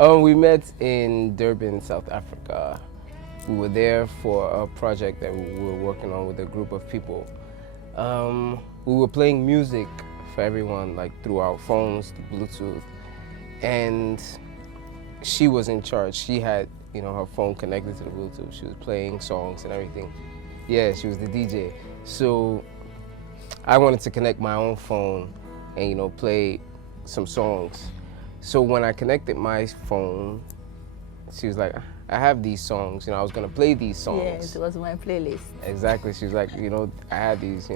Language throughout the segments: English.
We met in Durban, South Africa. We were there for a project that we were working on with a group of people. We were playing music for everyone, like through our phones, through Bluetooth, and she was in charge. She had, her phone connected to the Bluetooth. She was playing songs and everything. Yeah, she was the DJ. So I wanted to connect my own phone and, play some songs. So when I connected my phone, she was like, I have these songs, I was gonna play these songs. Yes, it was my playlist. Exactly, she was like, I had these,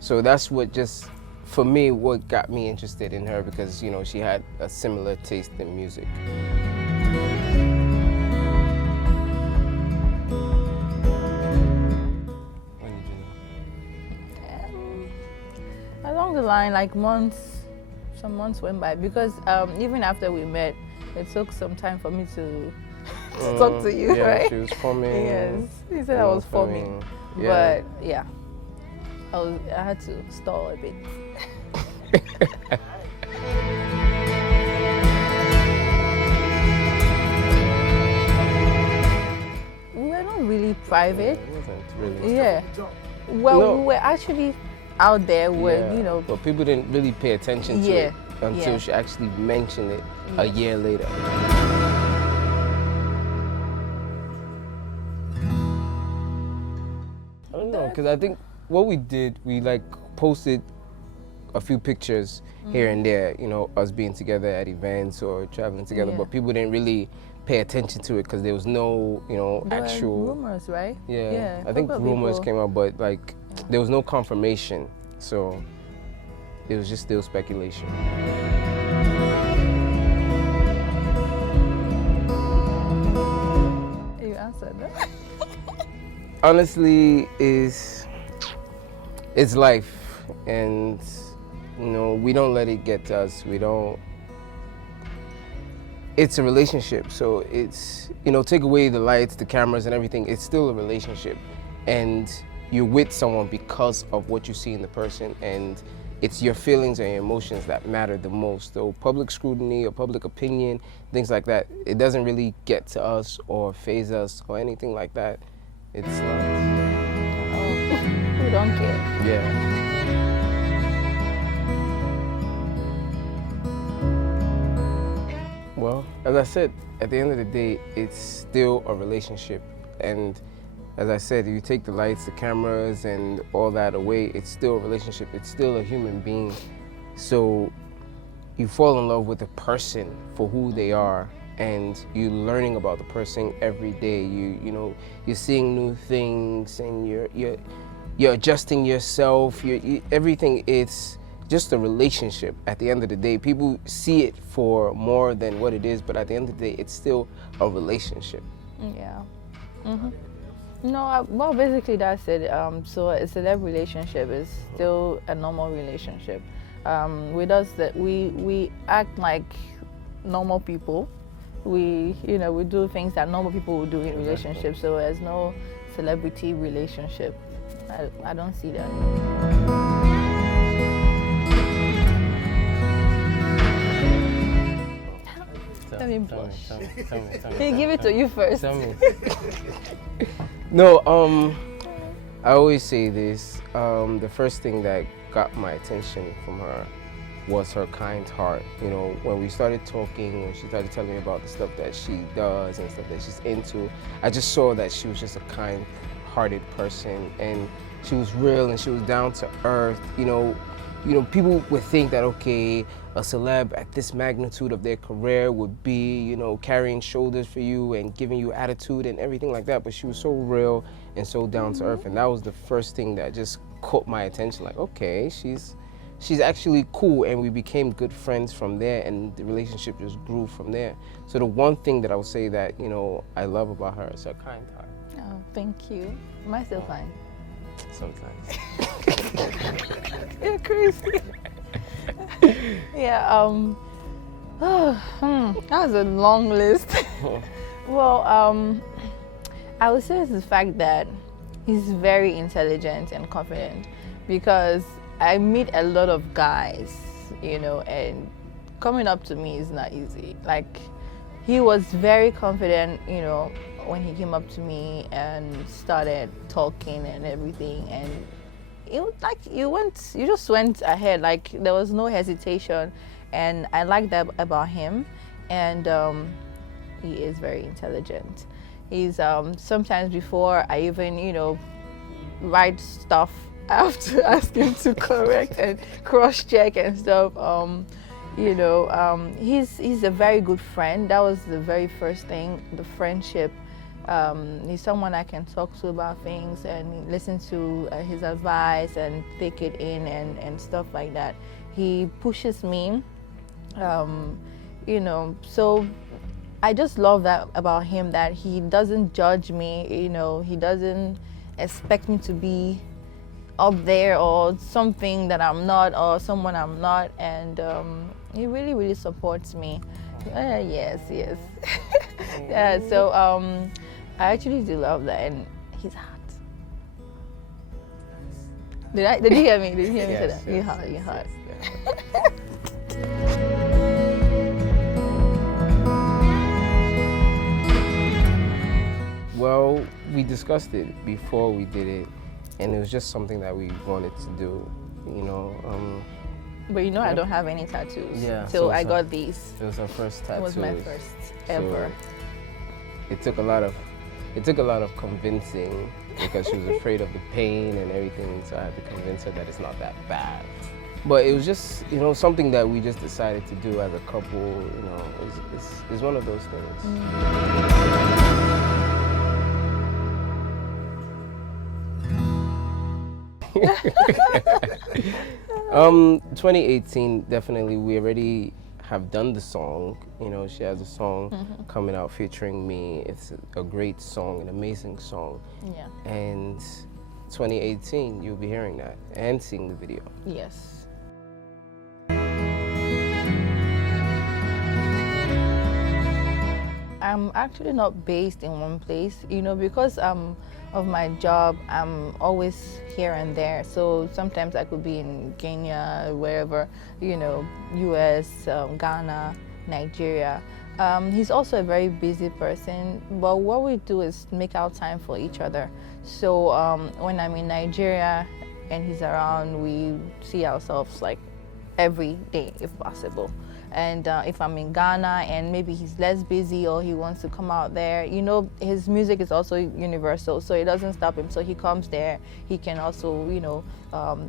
So that's what just, for me, what got me interested in her because, she had a similar taste in music. When did you know? Along the line, like some months went by because even after we met, it took some time for me to talk to you, yeah, right? She was forming. Yes, he said I was forming. Yeah. But yeah, I had to stall a bit. We were not really private. It wasn't really. Yeah. Well, No. we were actually out there where, But people didn't really pay attention to it until she actually mentioned it a year later. I don't know, because I think what we did, we like posted a few pictures here and there, us being together at events or traveling together, but people didn't really pay attention to it because there was no, there actual were rumors, right? Yeah, I think rumors came out, but like there was no confirmation, so it was just still speculation. You answered that. Honestly, it's life, and we don't let it get to us. It's a relationship, so it's take away the lights, the cameras, and everything. It's still a relationship, and you're with someone because of what you see in the person, and it's your feelings and your emotions that matter the most. So public scrutiny or public opinion, things like that, it doesn't really get to us or faze us or anything like that. It's not. We don't care. Yeah. Well, as I said, at the end of the day, it's still a relationship. And as I said, if you take the lights, the cameras, and all that away, it's still a relationship. It's still a human being. So you fall in love with a person for who they are, and you're learning about the person every day. You're seeing new things, and you're adjusting yourself. Everything. It's just a relationship. At the end of the day, people see it for more than what it is, but at the end of the day, it's still a relationship. Yeah. No, well, basically that's it. So a celeb relationship is still a normal relationship. With us, that we act like normal people. We do things that normal people would do in relationships. So there's no celebrity relationship. I don't see that. Tell me. Can you give it to you first? Tell me. No, I always say this. The first thing that got my attention from her was her kind heart. When we started talking, when she started telling me about the stuff that she does and stuff that she's into, I just saw that she was just a kind-hearted person, and she was real and she was down to earth. People would think that, okay, a celeb at this magnitude of their career would be, carrying shoulders for you and giving you attitude and everything like that, but she was so real and so down to earth, and that was the first thing that just caught my attention. Like, okay, she's actually cool, and we became good friends from there, and the relationship just grew from there. So the one thing that I would say that, I love about her is her kind heart. Oh, thank you. Am I still fine? Sometimes. You're crazy. Yeah, that was a long list. Well, I would say it's the fact that he's very intelligent and confident, because I meet a lot of guys, and coming up to me is not easy. Like, he was very confident, when he came up to me and started talking and everything, and you just went ahead, like there was no hesitation, and I like that about him. And he is very intelligent. He's sometimes before I even write stuff, I have to ask him to correct and cross check and stuff. He's a very good friend. That was the very first thing, the friendship. He's someone I can talk to about things and listen to his advice and take it in and stuff like that. He pushes me, so I just love that about him, that he doesn't judge me, he doesn't expect me to be up there or something that I'm not or someone I'm not, and he really, really supports me. Yes. Yeah, so I actually do love that, and he's hot. Did you hear me? Did you hear me say that? You're hot, you're hot. Well, we discussed it before we did it, and it was just something that we wanted to do, But I don't have any tattoos. Yeah. Till I got these. It was our first tattoo. It was my first ever. So it took a lot of convincing, because she was afraid of the pain and everything, so I had to convince her that it's not that bad. But it was just, something that we just decided to do as a couple, it's one of those things. 2018, definitely, we already have done the song. She has a song coming out featuring me. It's a great song, an amazing song. Yeah. And 2018, you'll be hearing that and seeing the video. Yes. I'm actually not based in one place, because of my job, I'm always here and there. So sometimes I could be in Kenya, wherever, US, Ghana, Nigeria. He's also a very busy person, but what we do is make out time for each other. So when I'm in Nigeria and he's around, we see ourselves like every day if possible. And if I'm in Ghana and maybe he's less busy or he wants to come out there, his music is also universal, so it doesn't stop him. So he comes there, he can also,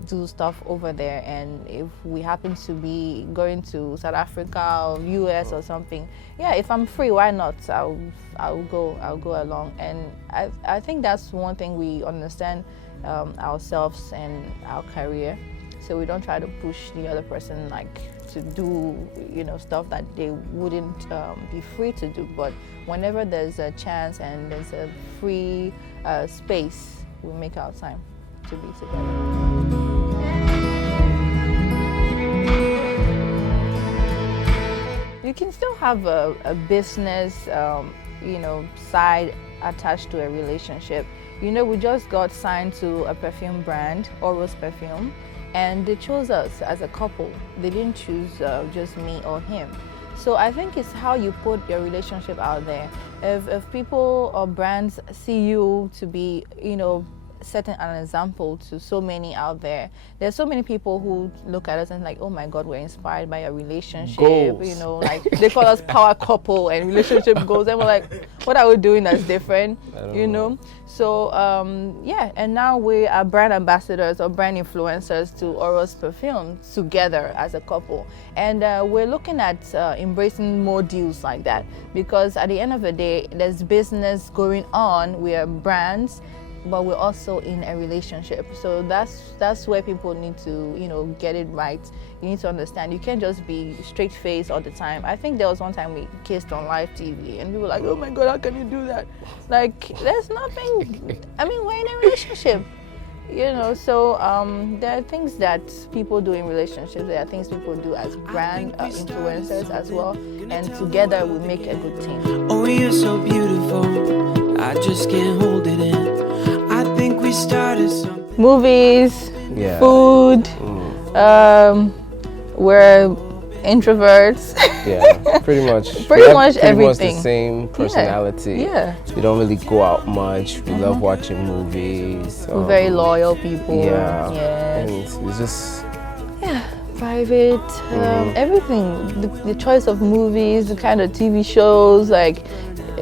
do stuff over there. And if we happen to be going to South Africa or US or something, yeah, if I'm free, why not? I'll go along. And I think that's one thing we understand ourselves and our career. So we don't try to push the other person to do stuff that they wouldn't be free to do. But whenever there's a chance and there's a free space, we make our time to be together. You can still have a business side attached to a relationship. We just got signed to a perfume brand, Oros Perfume. And they chose us as a couple. They didn't choose just me or him. So I think it's how you put your relationship out there. If people or brands see you to be, setting an example to so many out there. There's so many people who look at us and oh my God, we're inspired by your relationship. Goals. They call us power couple and relationship goals. And we're like, what are we doing that's different? Know? So yeah, and now we are brand ambassadors or brand influencers to Oros Perfume together as a couple. And we're looking at embracing more deals like that, because at the end of the day, there's business going on. We are brands, but we're also in a relationship. So that's where people need to, get it right. You need to understand. You can't just be straight faced all the time. I think there was one time we kissed on live TV and people were like, oh my God, how can you do that? There's nothing, we're in a relationship. So there are things that people do in relationships. There are things people do as brand influencers as well. And together we make a good team. Oh, you're so beautiful. I just can't hold it in. I think we started something. Movies, yeah. Food, we're introverts. Yeah, pretty much. Pretty We have much pretty everything. much the same personality. Yeah. We don't really go out much. We love watching movies. We're very loyal people. Yeah. Yes. And it's just Private, everything. The choice of movies, the kind of TV shows, like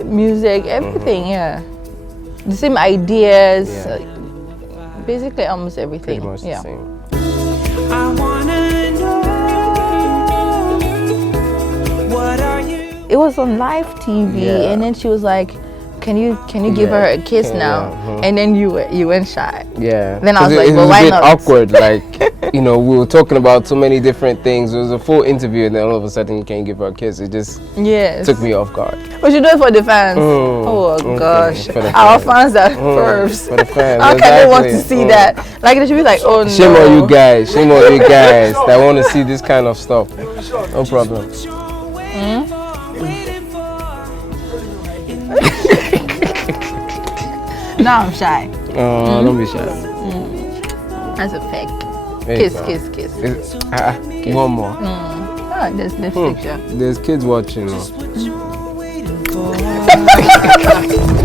music, everything. Yeah. The same ideas. Yeah. Basically, almost everything. pretty much yeah. the same. I wanna know, what are you? It was on live TV, Yeah. and then she was like, "Can you give her a kiss Yeah, now?" mhm. And then you went shy. Yeah. Then I 'Cause was like, it well, was why a bit not? awkward. Like, we were talking about so many different things. It was a full interview, and then all of a sudden you can't give her a kiss. It just Yes. took me off guard. We should do it for the fans. Mm, Oh okay, gosh, for the our fans. fans are pervs. For the fans. How can they want to exactly. see that? Like they should be like, oh no. Shame on you guys. Shame on you guys that want to see this kind of stuff. No problem. Now I'm shy. Don't be shy. That's a peck. There Kiss, you go. kiss, kiss. One more. Oh, there's this picture. There's kids watching. What you're waiting for.